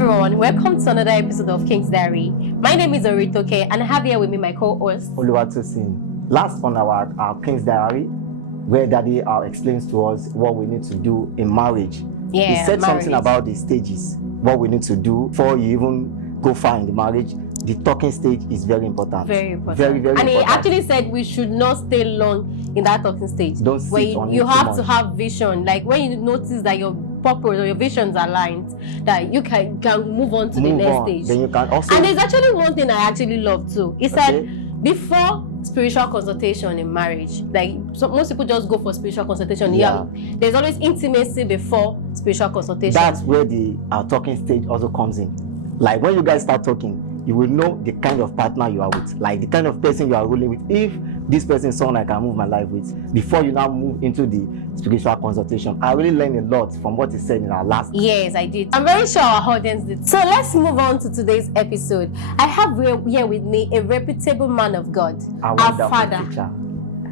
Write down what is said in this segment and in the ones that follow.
everyone, welcome to another episode of King's Diary. My name is Oritoke and I have here with me my co-host Oluwatosin. Last on our King's Diary, where Daddy explains to us what we need to do in marriage. Yeah, he said something about the stages, what we need to do before you even go far in the marriage. The talking stage is very important. Very important. Very, very and important. And he actually said we should not stay long in that talking stage. Don't sit on it you too have much. to have vision. Like when you notice that your purpose or your visions are aligned, that you can move on to the next stage. Then you can also. And there's actually one thing I actually love too. He said before spiritual consultation in marriage, like most people just go for spiritual consultation. Yeah. There's always intimacy before spiritual consultation. That's where the talking stage also comes in. Like when you guys start talking, you will know the kind of partner you are with, like the kind of person you are rolling with. If this person is someone I can move my life with, before you now move into the spiritual consultation. I really learned a lot from what he said in our last. Yes, I did. I'm very sure our audience did. So let's move on to today's episode. I have here with me a reputable man of God, our father. Teacher.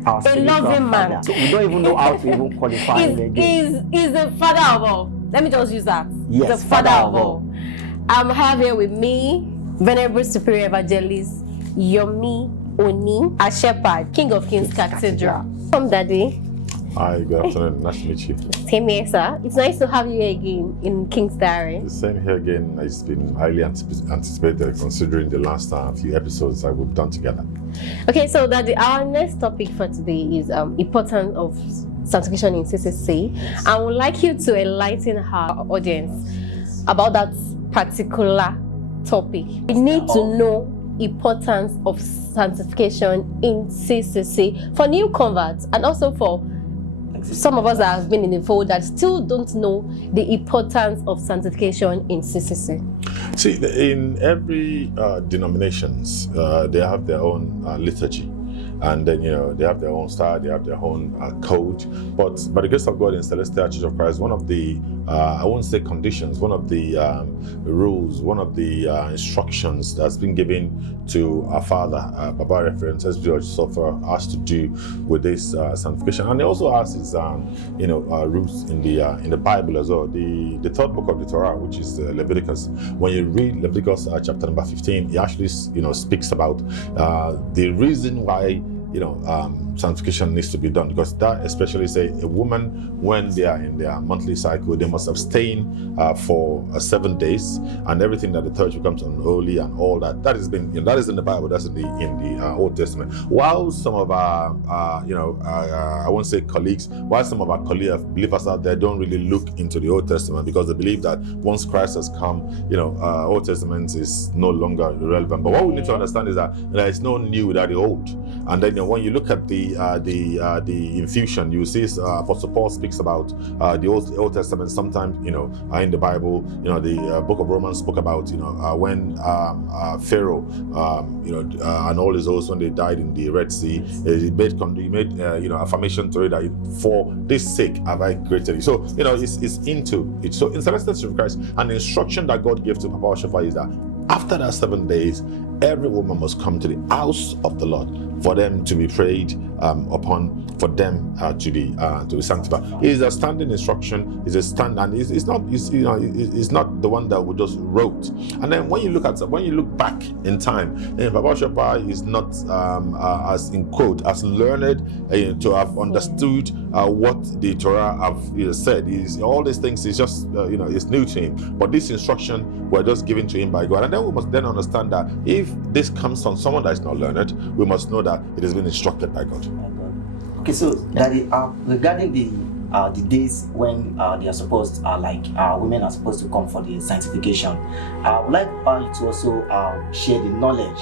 A loving man. So we don't even know how to even qualify him again. He's the father of all. Let me just use that. Yes, the father of all. I have here with me Venerable Superior Evangelist Yomi Oni, a shepherd, King of Kings Cathedral. Come, Daddy. Hi, good afternoon. Nice to meet you. Same here, sir. It's nice to have you here again in King's Diary. The same here again. It's been highly anticipated considering the last few episodes that we've done together. Okay, so Daddy, our next topic for today is importance of sanctification in C.C.C. I would like you to enlighten our audience about that particular topic. We need to know importance of sanctification in C.C.C. for new converts and also for some of us that have been in the fold that still don't know the importance of sanctification in C.C.C. See, in every denominations, they have their own liturgy. And then, they have their own style, they have their own code. But by the grace of God in Celestial Church of Christ, one of the, I won't say conditions, one of the rules, one of the instructions that's been given to our father, Baba Reference George Sofer, has to do with this sanctification. And he also has his, roots in the Bible as well. The third book of the Torah, which is Leviticus. When you read Leviticus chapter number 15, he actually, speaks about the reason why sanctification needs to be done, because that especially say a woman, when they are in their monthly cycle, they must abstain for 7 days, and everything that the church becomes unholy and all that. That is that is in the Bible. That's in the Old Testament. While some of our I won't say colleagues, while some of our believers out there don't really look into the Old Testament because they believe that once Christ has come, Old Testament is no longer relevant. But what we need to understand is that there is no new without the old. And then when you look at the infusion, you see Apostle Paul speaks about the Old Testament. Sometimes in the Bible, the book of Romans spoke about when Pharaoh and all his hosts, when they died in the Red Sea, he made affirmation to it that for this sake have I created you. So it's into it. So in Celestial Church of Christ, an instruction that God gave to Papa Shafa is that after that 7 days, every woman must come to the house of the Lord for them to be prayed upon, for them to be sanctified. It is a standing instruction. It's a stand, and it's not the one that we just wrote. And then when you look back in time, Baba Shapa is not as in quote as learned to have understood what the Torah have said. All these things is just it's new to him. But this instruction were just given to him by God, and then we must then understand that if this comes from someone that is not learned, we must know that it has been instructed by God. Okay, so Daddy, regarding the days when they are supposed, women are supposed to come for the sanctification, I would like you to also share the knowledge.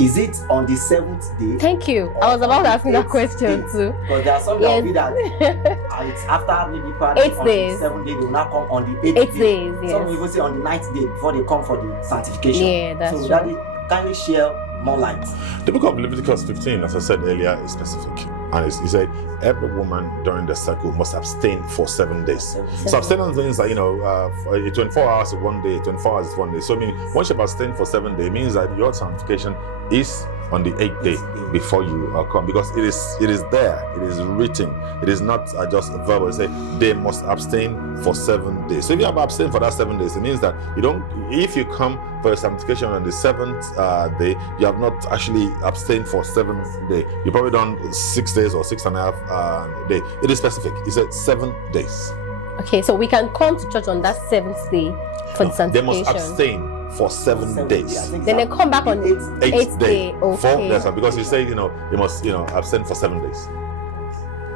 Is it on the 7th day? Thank you. I was about to ask you that question too. Because there are some that will be that it's after maybe 8 days. The 7th day, they will not come on the 8th day. 8 days, yes. Some will even say on the 9th day before they come for the sanctification. Yeah, that's so true. Daddy, kindly share more light. The book of Leviticus 15, as I said earlier, is specific. And he said every woman during the cycle must abstain for 7 days. So abstinence means that 24 hours of one day, 24 hours is one day. So I mean, once you abstain for 7 days, it means that your sanctification is on the 8th day before you come, because it is there, it is written. It is not just verbal. It say they must abstain for 7 days. So if you have abstained for that 7 days, it means that you don't. If you come for a sanctification on the 7th day, you have not actually abstained for 7th day. You probably done 6 days or 6.5 day. It is specific. It said 7 days. Okay, so we can come to church on that 7th day for the They sanctification. must abstain for 7 days. Then they come back on the 8th day. Okay. Because you say, you must, abstain for 7 days.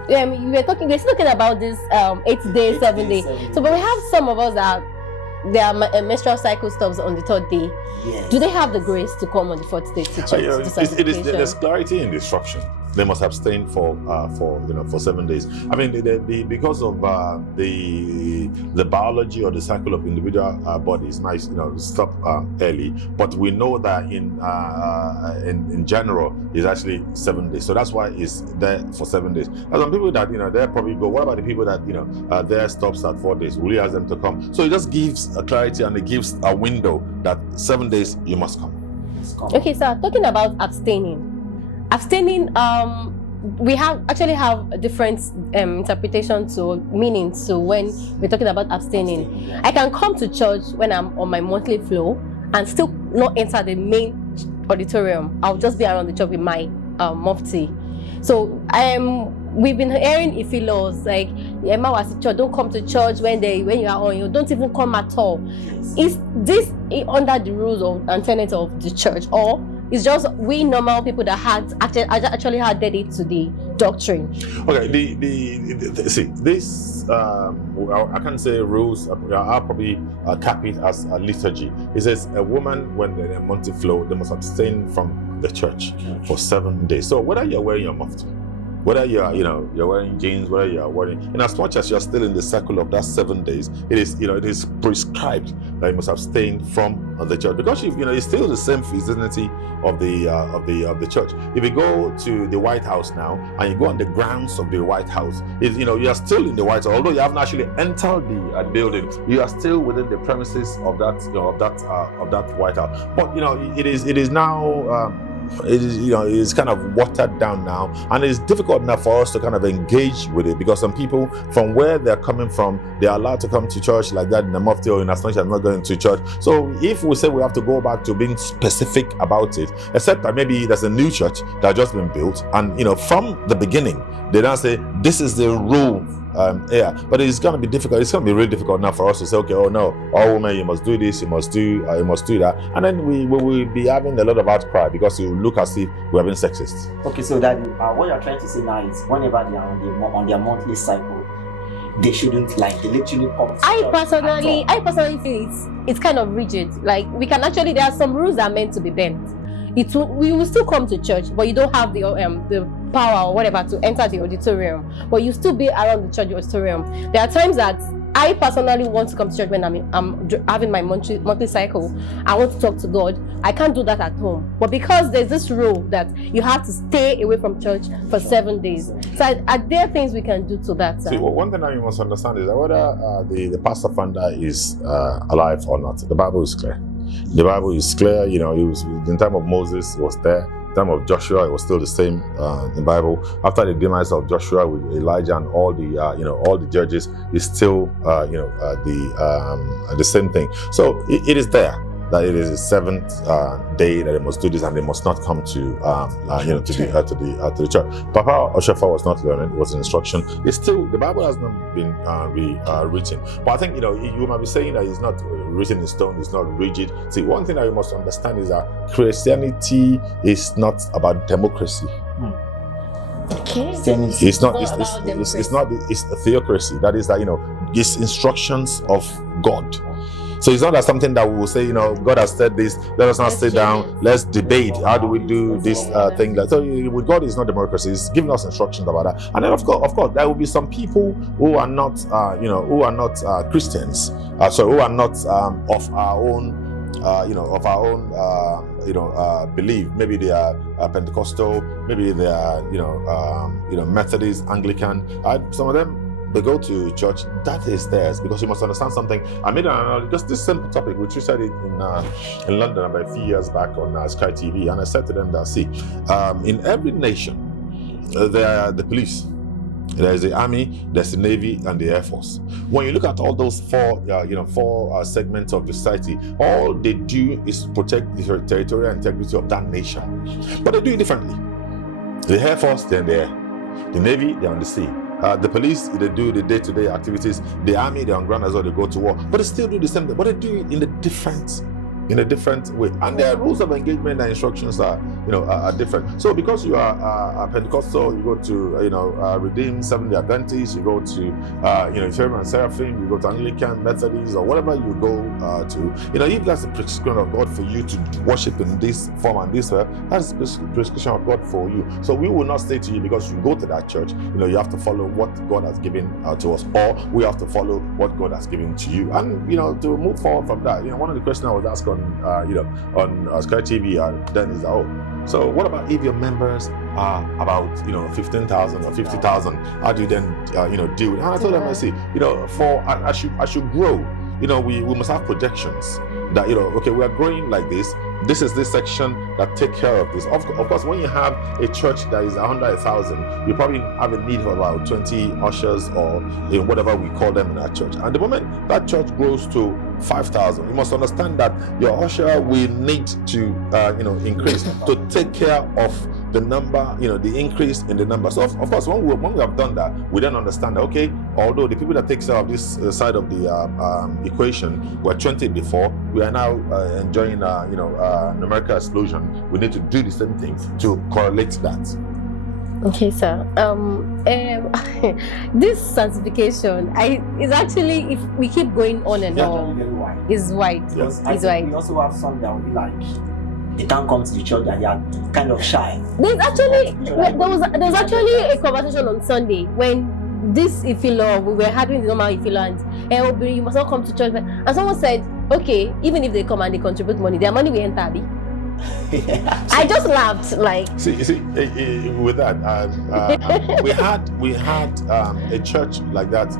Yeah, we're talking about this 8th day, 7th day. So, but we have some of us that their menstrual cycle stops on the 3rd day. Yes. Do they have the grace to come on the 4th day to church? There's clarity in the instruction. They must abstain for 7 days. I mean, because of the biology or the cycle of individual bodies might stop early, but we know that in general it's actually 7 days. So that's why it's there for 7 days. There's some people that they probably go, what about the people that their stops at 4 days? Will you ask them to come? So it just gives a clarity, and it gives a window that 7 days you must come. Okay, so talking about abstaining, we have a different interpretation to meaning. So when we're talking about abstaining, I can come to church when I'm on my monthly flow and still not enter the main auditorium. I'll just be around the church with my mufti. So we've been hearing iffy laws like Emma was in church, don't come to church when you are on, you don't even come at all. Is this under the rules and tenets of the church, or it's just we normal people that actually had it to the doctrine? Okay, this I can't say rules. I'll probably cap it as a liturgy. It says a woman when they're in monthly flow, they must abstain from the church for 7 days. So whether you're wearing your mufti, whether you're wearing jeans, whether you're wearing, in as much as you're still in the circle of that 7 days, it is prescribed that you must abstain from the church, because it's still the same vicinity of the church. If you go to the White House now and you go on the grounds of the White House, you are still in the White House, although you haven't actually entered the building. You are still within the premises of that White House. But it is now. It's kind of watered down now, and it's difficult enough for us to kind of engage with it, because some people from where they're coming from, they're allowed to come to church like that in the mufti, or in as much as not going to church. So if we say we have to go back to being specific about it, except that maybe there's a new church that has just been built, and from the beginning they don't say this is the rule. But it's going to be difficult. It's going to be really difficult now for us to say, okay, oh no, all women, you must do this, you must do that, and then we will be having a lot of outcry because you look as if we're being sexist. Okay, so that what you're trying to say now is whenever they are on their monthly cycle, they shouldn't they literally come. I personally feel it's kind of rigid. Like there are some rules that are meant to be bent. We will still come to church, but you don't have the power or whatever to enter the auditorium, but you still be around the church auditorium. There are times that I personally want to come to church when I'm having my monthly cycle. I want to talk to God. I can't do that at home, but because there's this rule that you have to stay away from church for 7 days. So are there things we can do to that? See, one thing that you must understand is that whether the pastor founder is alive or not, the Bible is clear. The Bible is clear. It was in the time of Moses, it was there. In the time of Joshua, it was still the same in the Bible. After the demise of Joshua with Elijah and all the judges, is still the same thing. So it is there that it is the 7th day that they must do this, and they must not come to the church. Papa Oshofa was not learned; it was an instruction. It's still, the Bible has not been rewritten. But I think you might be saying that it's not written in stone, it's not rigid. See, one thing that you must understand is that Christianity is not about democracy. Okay. It's not. It's a theocracy. That is that it's instructions of God. So it's not that something that we will say, God has said this, let us not sit down, let's debate, how do we do this thing. So with God, it's not democracy, He's giving us instructions about that. And then of course, there will be some people who are not, Christians, who are not of our own, belief. Maybe they are Pentecostal, maybe they are, Methodist, Anglican. Some of them, they go to church, that is theirs, because you must understand something. I made an analogy, just this simple topic, which we said it in London about a few years back on Sky TV, and I said to them that, see, in every nation, there are the police, there's the army, there's the navy, and the air force. When you look at all those four segments of the society, all they do is protect the territorial integrity of that nation, but they do it differently. The air force, they're in the air. The navy, they're on the sea. The police, they do the day-to-day activities. The army, they're on ground as well, they go to war, but they still do the same thing, but they do it in a different way, and their rules of engagement and instructions are different. So because you are a Pentecostal, you go to Redeemed Seventh-day Adventist, you go to Ephraim and Seraphim, you go to Anglican, Methodist, or whatever you go to, if that's the prescription of God for you to worship in this form and this way, that's the prescription of God for you. So we will not say to you, because you go to that church, you have to follow what God has given to us, or we have to follow what God has given to you. And to move forward from that, one of the questions I was asked on Sky TV then is so what about if your members are about 15,000 or 50,000? How do you then deal with it? And I told them, I say, I should grow. We must have projections that okay, we are growing like this. This is this section that take care of this. Of course, when you have a church that is 100,000, you probably have a need for about 20 ushers, or whatever we call them in our church. And the moment that church grows to 5,000, you must understand that your usher will need to increase to take care of the number, the increase in the number. So of course, when we have done that, we then understand that, okay, although the people that take care of this side of the equation were 20 before, we are now enjoying numerical explosion. We need to do the same thing to correlate that. Okay, sir. This sanctification, is actually, if we keep going on and on, is wide. Yes. It's wide. We also have some that will be like, they can't come to the church and they are kind of shy. There was actually a conversation on Sunday when this Ifilo, we were having the normal Ifilo, and you must not come to church. And someone said, okay, even if they come and they contribute money, their money will enter. I just laughed, like. See, with that, we had a church like that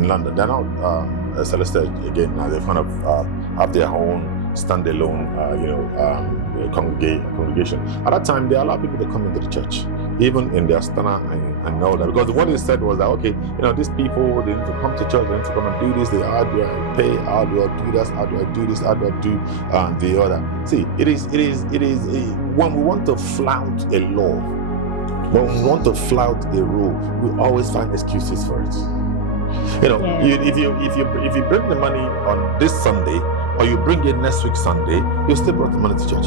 in London. They're not Celestial again now. They kind of have their own standalone congregation. At that time, they allowed people to come into the church, even in their Astana and all that, because what they said was that, okay, these people, they need to come to church, they need to come and do this, how do I pay, how do I do this, how do I do this, how do I do the other. See, it is when we want to flout a law, when we want to flout a rule, we always find excuses for it. If you bring the money on this Sunday, or you bring it next week Sunday, you still brought the money to church.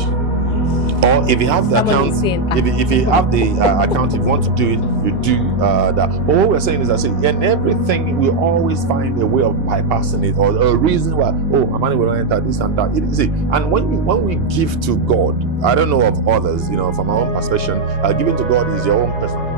Or if you have the account, if you have the account, if you want to do it, you do that. But what we're saying is that, in everything, we always find a way of bypassing it, or a reason why, my money will enter this and that. And when we give to God, I don't know of others, from my own perception, giving to God is your own personal